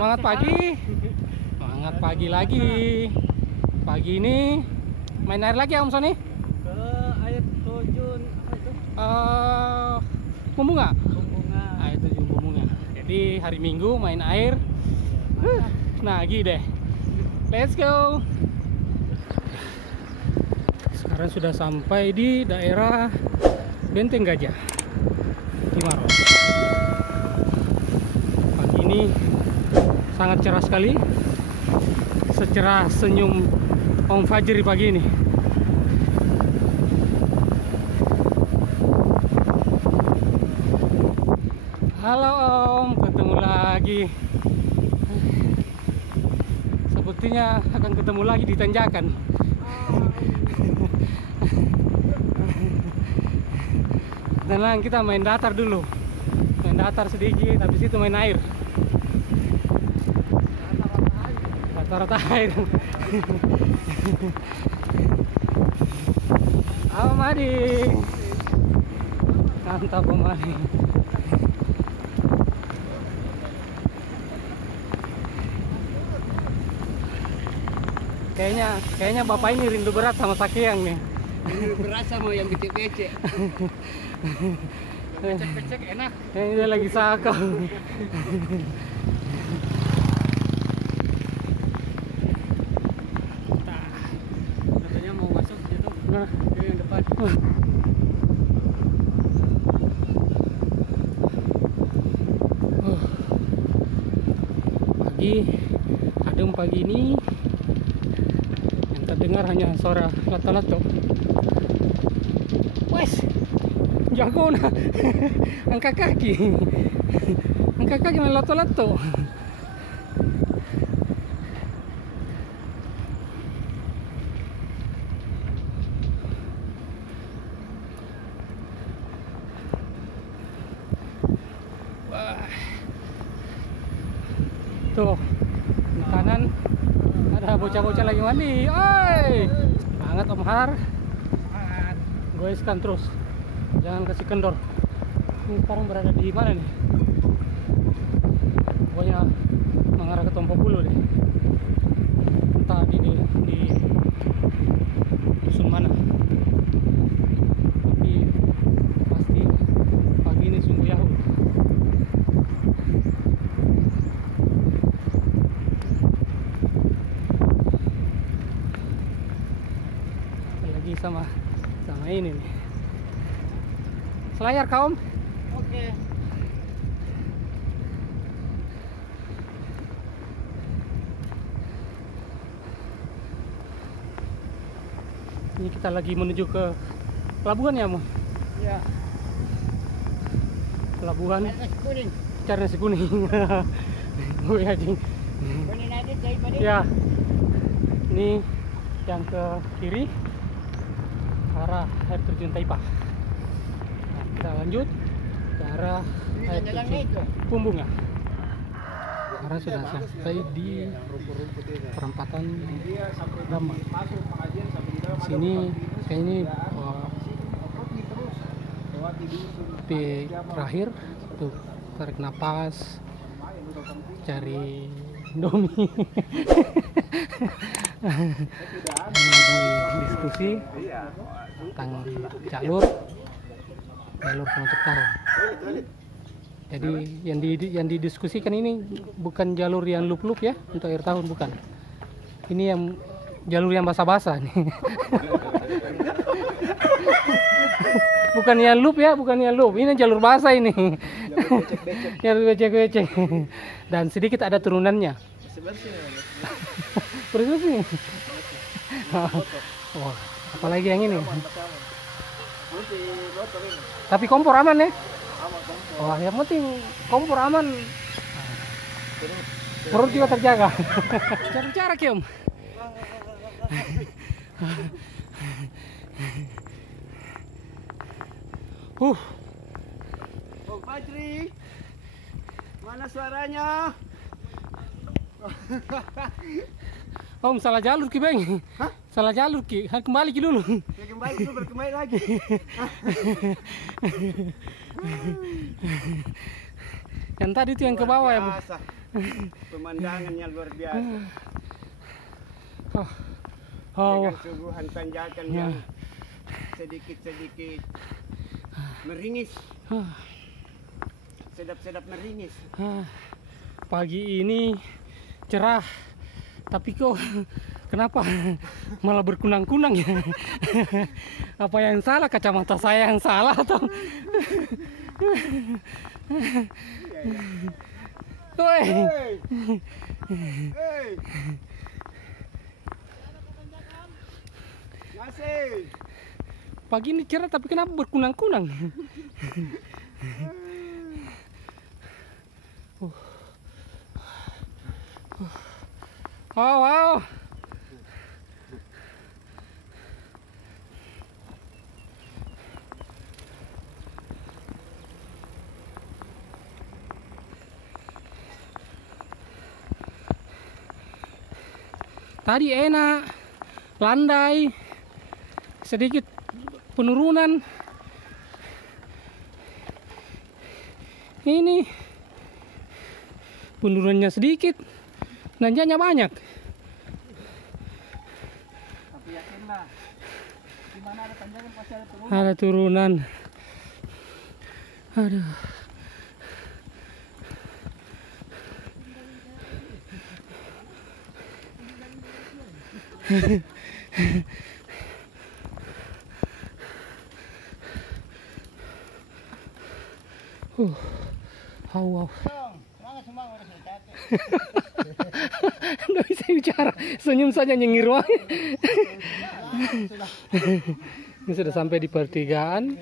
Semangat pagi. Semangat pagi lagi. Pagi ini main air lagi ya Om Sony? Ke air terjun apa itu? Bumbunga. Bumbunga. Air terjun Bumbunga. Jadi hari Minggu main air. Nah, gini deh. Let's go. Sekarang sudah sampai di daerah Benteng Gajah di Maros. Pagi ini sangat cerah sekali, secerah senyum Om Fajri pagi ini. Halo Om, ketemu lagi. Sepertinya akan ketemu lagi di tanjakan. Tenang, kita main datar dulu. Main datar sedikit, habis itu main air. Rata-rata air. Halo Madi. Mantap Om Madi. Kayaknya Bapak ini rindu berat sama Sakyang nih. Rindu berat sama yang becek-becek. Becek-becek enak. Ini dia lagi sakau. Katanya mau masuk gitu. Nah, Ke yang depan. Pagi adem pagi ini. Yang terdengar hanya suara lato-lato. Wes, jago nah. Angkat kaki. Angkat kaki main lato-lato. Wah. Tuh, di kanan ada bocah-bocah lagi mandi. Oi, banget Om Har. Goeskan terus, jangan kasih kendor. Ini sekarang berada di mana nih? Pokoknya mengarah ke Tompo Bulu deh. Entah di dusun mana. Tapi pasti pagi ini sungguh yahut. Lagi sama ini nih. Selayar kaum. Oke. Ini kita lagi menuju ke pelabuhan ya, Mo? Ya. Pelabuhan Nasi kuning. cari nasi kuning. Gue anjing. Kuning aja daripada. Ya. Ini yang ke kiri arah air terjun Taipa. Nah, kita lanjut ke arah air terjun Bumbunga. Sekarang sudah sampai di perempatan Dama. Sini kayaknya terakhir tuh tarik napas, cari Indomie. Diskusi tentang jalur penutup tahun. Jadi yang didiskusikan ini bukan jalur yang loop ya untuk akhir tahun, bukan. Ini yang jalur yang basah-basah nih. Bukan yang loop ya, bukan yang loop. Ini jalur basah ini. Jalur becek-becek. Dan sedikit ada turunannya. Bersih. Oh, apalagi yang ini. Tapi kompor aman ya? Wah, yang penting kompor aman. Perut juga terjaga. Cara-cara Om. Om Fajri, mana suaranya? Om salah jalur Ki Bang. Hah? Salah jalur Ki. Harus kembali Ki dulu. Ya kembali dulu, berkembali lagi. Yang tadi itu yang ke bawah ya, Bu. Pemandangannya luar biasa. Oh, Dengan suguhan tanjakan yang sedikit-sedikit meringis. Sedap-sedap meringis. pagi ini cerah, tapi kok kenapa malah berkunang-kunang ya? Apa yang salah? Kacamata saya yang salah atau? Woi. Hei. Masih. Pagi ini cerah tapi kenapa berkunang-kunang? Wow. Tadi enak, landai, sedikit penurunan. Ini penurunannya sedikit, nanjanya banyak. Tapi yakinlah, di mana ada tanjakan pasti ada turunan. Ada turunan. Aduh. Wow. Semangat semua udah selesai. Nggak bisa bicara, senyum saja nyengir wang. Ini sudah sampai di pertigaan.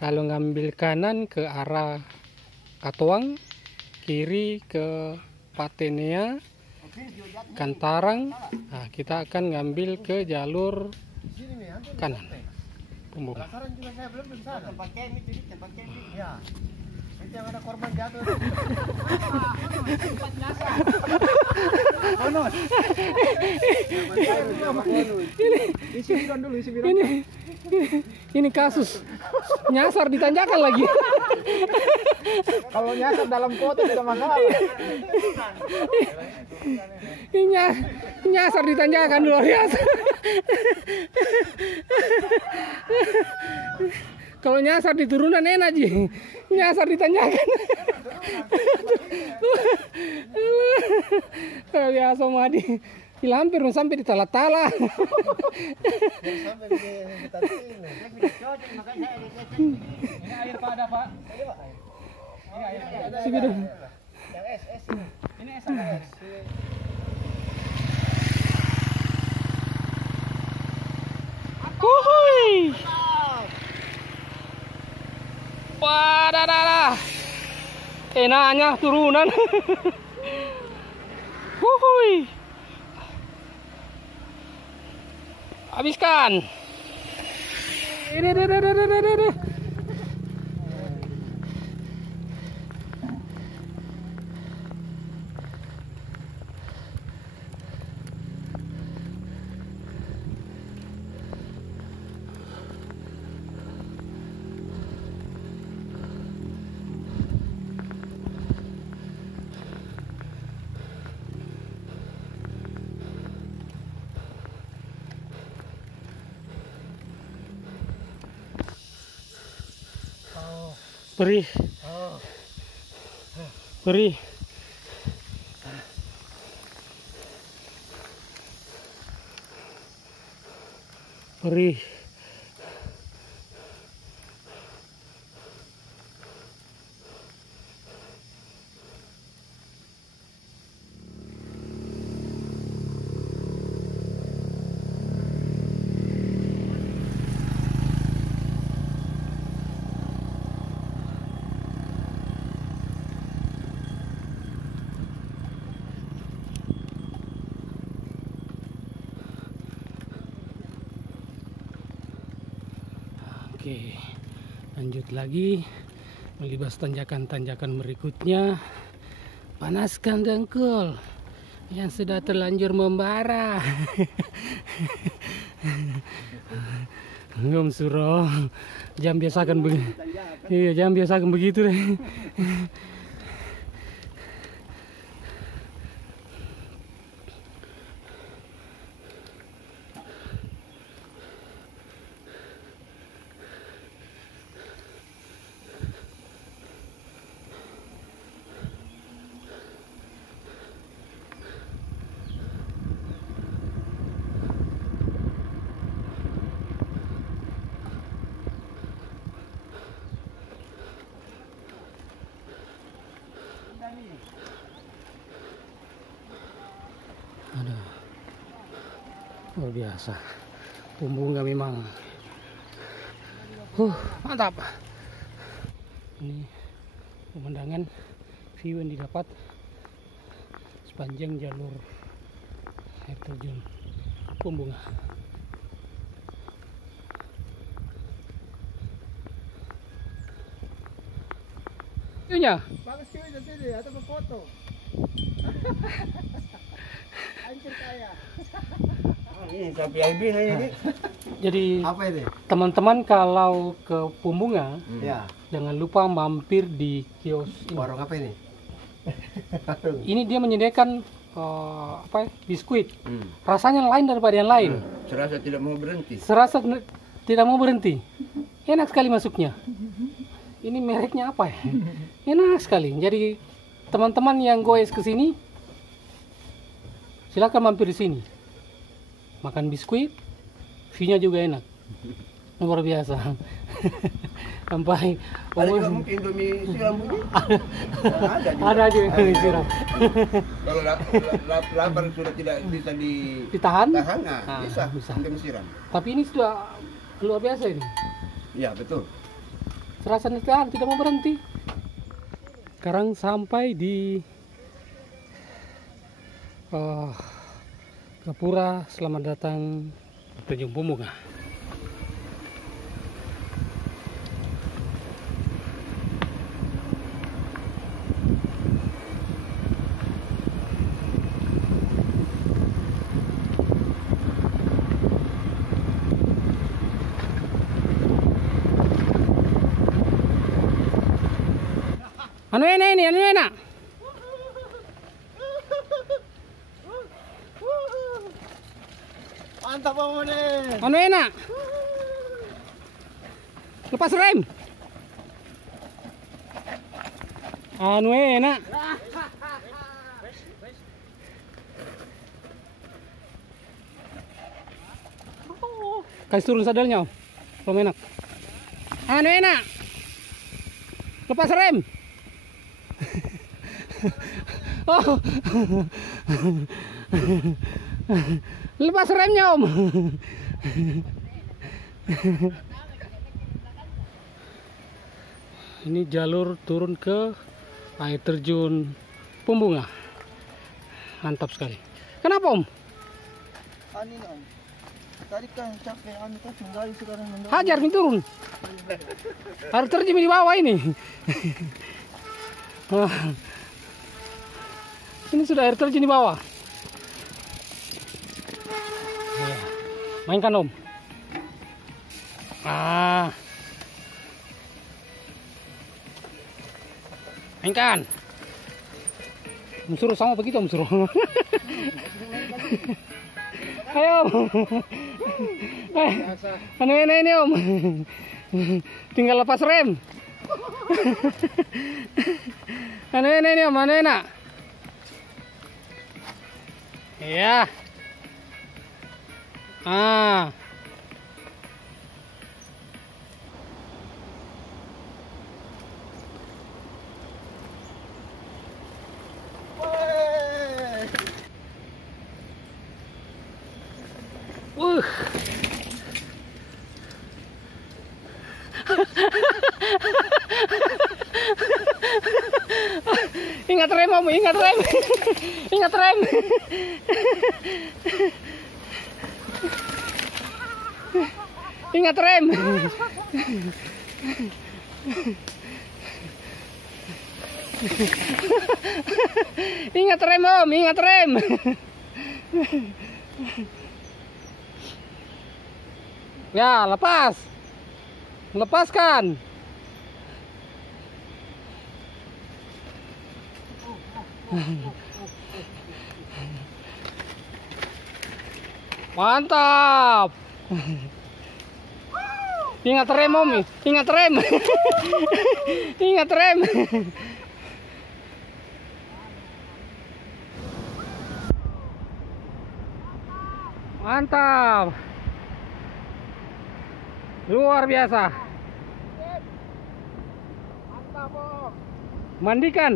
Kalau ngambil kanan ke arah Katoang, kiri ke Patenea, Kantarang. Nah, kita akan ngambil ke jalur kanan. Pembuka. Penasaran juga saya belum di sana. Tempat camping jadi tempat camping. Ya. Itu yang ada korban jatuh. Tempat nyasar. Bonus. Isi bidon dulu, isi bidon. Ini kasus nyasar ditanjakan lagi. Kalau nyasar dalam kota tidak masalah. Ini nyasar ditanjakan luar biasa. Kalau nyasar di turunan enak Ji. Nyasar ditanjakan. Biasa Madi. Hampir sampai di Tala-Tala. Sampai di ini air pada Pak. Ini air. Yang es. Ini es sama es. Wuhui. Wadadada. Enaknya turunan. Wuhui. Habiskan. Ini. Perih. Perih. Perih. Oke, lanjut lagi melibas tanjakan-tanjakan berikutnya. Panaskan dengkul yang sudah terlanjur membara. Ngom Suro, jangan biasakan begitu. Iya, jangan biasakan begitu deh. Luar biasa. Pumbunga memang. Mantap. Ini pemandangan view yang didapat sepanjang jalur air terjun Pumbunga. Viewnya Bagus cuy di sini atau berfoto. Anjir kaya. Ini sapi IB ini. Jadi Apa ini? teman-teman kalau ke Pumbunga Ya. jangan lupa mampir di kios ini. Warung apa ini? Ini dia menyediakan biskuit. Rasanya lain daripada yang lain. Serasa tidak mau berhenti. Tidak mau berhenti. Enak sekali masuknya. Ini mereknya apa ya? Enak sekali. Jadi teman-teman yang goes ke sini, silakan mampir di sini. Makan biskuit, view-nya juga enak. Luar biasa. Sampai Ada juga mungkin Indomie siram bunyi. Ada juga. ada aja yang siram. Kalau lapar sudah tidak bisa Ditahan? nah, bisa. Indomie siram. Tapi ini sudah luar biasa ini. Iya betul. Serasa ditahan, tidak mau berhenti. Sekarang sampai di Gapura. Selamat datang ke Terjun Pumbunga. Anu enak. Mantap Om nih. Anu enak. Lepas rem. Anu enak. Kasih turun sadarnya, Om. Belum enak. Anu enak. Lepas rem. Oh. Lepas remnya, Om. Ini jalur turun ke air terjun Pumbunga. Mantap sekali. Kenapa, Om? Ani Om. Tadi kan capek anu kan menggali sekarang menggali. Hajar nih turun. Air terjun di bawah ini. Ini sudah air terjun di bawah. Ya. Mainkan, Om. Mainkan. Om suruh sama begitu, Om suruh. Ayo. Anu enak ini, Om. Tinggal lepas rem. Anu enak ini, Om. Anu enak. Iya. Ingat rem, Om, ingat rem. Ingat rem. Ingat rem. Ingat rem, Om, ingat rem. Ya, lepas. Lepaskan. Mantap. Ingat rem, Om. Ingat rem. Ingat rem. Mantap. Luar biasa. Mantap Om. Mandikan.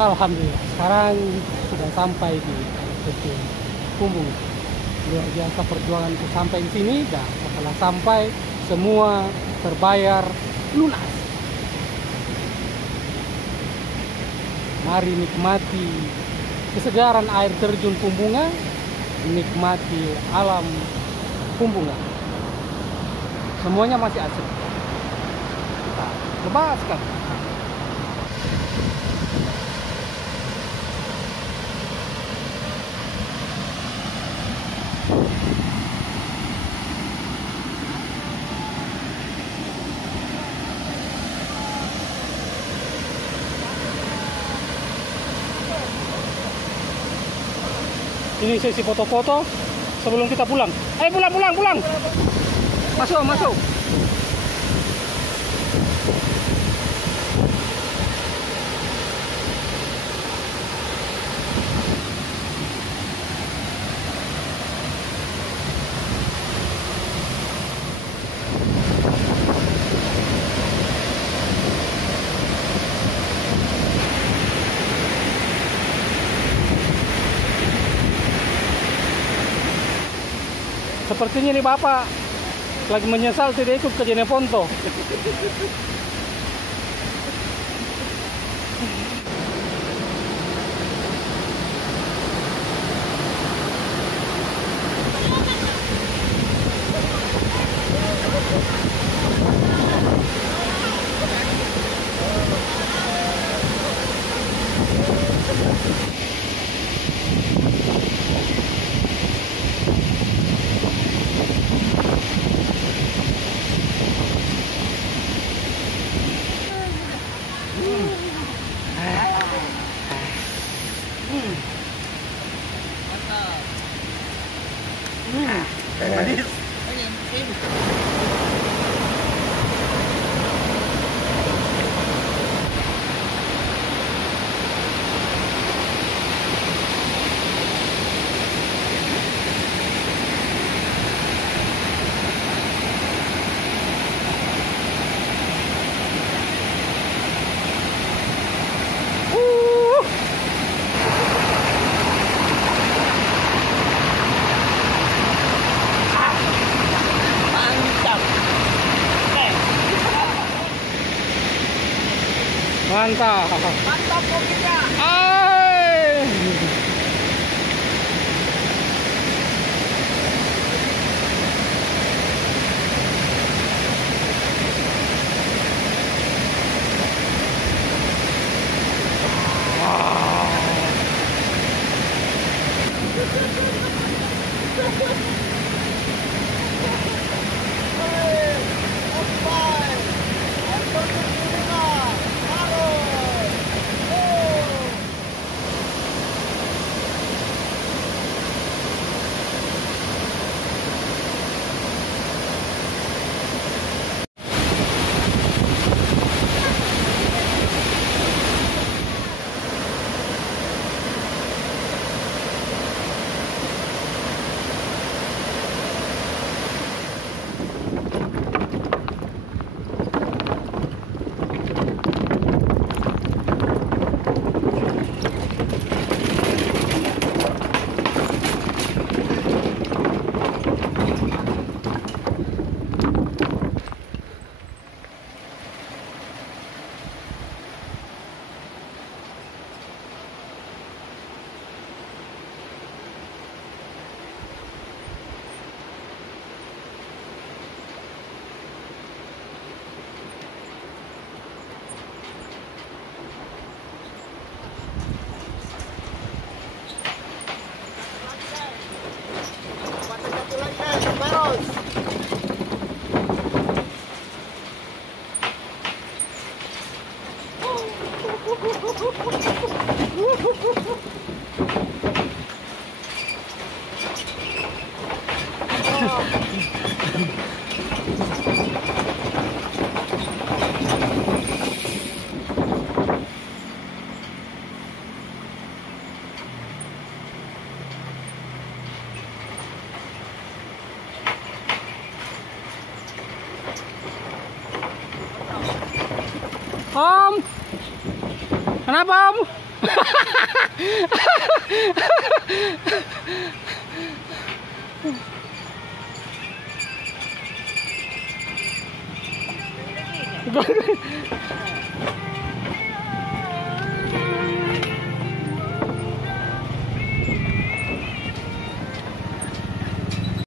Alhamdulillah, sekarang sudah sampai di terjun Pumbung. Luar biasa perjuangan untuk sampai di sini, dan setelah sampai semua terbayar lunas. Mari nikmati kesegaran air terjun Pumbungan, nikmati alam Pumbungan. Semuanya masih asik. Kita lepaskan. Ini sesi foto-foto sebelum kita pulang. Ayo pulang. Masuk. Sepertinya nih Bapak lagi menyesal tidak ikut ke Jeneponto. Mantap. Mantap kopinya. Ay. Om, kenapa Om?